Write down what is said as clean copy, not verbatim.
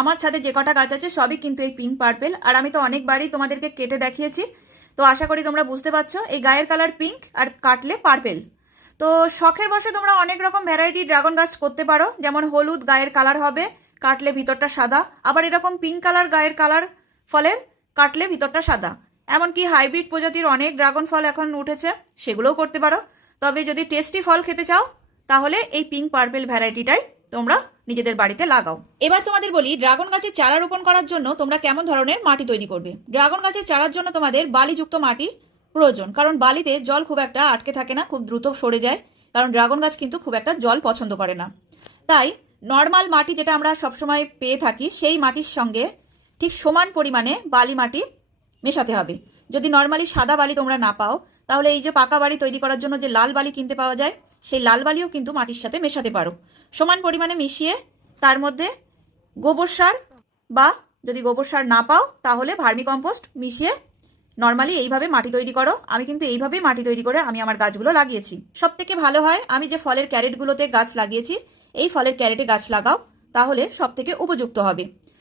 আমার ছাদে যে কটা গাছ আছে সবই কিন্তু এই পিঙ্ক পার্পেল, আর আমি তো অনেকবারই তোমাদেরকে কেটে দেখিয়েছি। তো আশা করি তোমরা বুঝতে পারছো এই গায়ের কালার পিঙ্ক আর কাটলে পার্পেল। তো শখের বসে তোমরা অনেক রকম ভ্যারাইটি ড্রাগন গাছ করতে পারো, যেমন হলুদ গায়ের কালার হবে, কাটলে ভিতরটা সাদা, আবার এরকম পিঙ্ক কালার গায়ের কালার ফলের, কাটলে ভিতরটা সাদা। এমনকি হাইব্রিড প্রজাতির অনেক ড্রাগন ফল এখন উঠেছে, সেগুলোও করতে পারো। তবে যদি টেস্টি ফল খেতে চাও তাহলে এই পিঙ্ক পার্পেল ভ্যারাইটিটাই তোমরা নিজেদের বাড়িতে লাগাও। এবার তোমাদের বলি ড্রাগন গাছের চারা রোপণ করার জন্য তোমরা কেমন ধরনের মাটি তৈরি করবে। ড্রাগন গাছের চারার জন্য তোমাদের বালিযুক্ত মাটি প্রয়োজন, কারণ বালিতে জল খুব একটা আটকে থাকে না, খুব দ্রুত সরে যায়, কারণ ড্রাগন গাছ কিন্তু খুব একটা জল পছন্দ করে না। তাই নর্মাল মাটি যেটা আমরা সবসময় পেয়ে থাকি সেই মাটির সঙ্গে ঠিক সমান পরিমাণে বালি মাটি মেশাতে হবে। যদি নর্মালি সাদা বালি তোমরা না পাও, তাহলে এই যে পাকা বাড়ি তৈরি করার জন্য যে লাল বালি কিনতে পাওয়া যায়, সেই লাল বালিও কিন্তু মাটির সাথে মেশাতে পারো। সমান পরিমাণে মিশিয়ে তার মধ্যে গোবর সার, বা যদি গোবর সার না পাও তাহলে ভার্মি কম্পোস্ট মিশিয়ে নর্মালি এইভাবে মাটি তৈরি করো। আমি কিন্তু এইভাবেই মাটি তৈরি করে আমি আমার গাছগুলো লাগিয়েছি। সব থেকে ভালো হয় আমি যে ফলের ক্যারেটগুলোতে গাছ লাগিয়েছি, এই ফলের ক্যারেটে গাছ লাগাও, তাহলে সব থেকে উপযুক্ত হবে।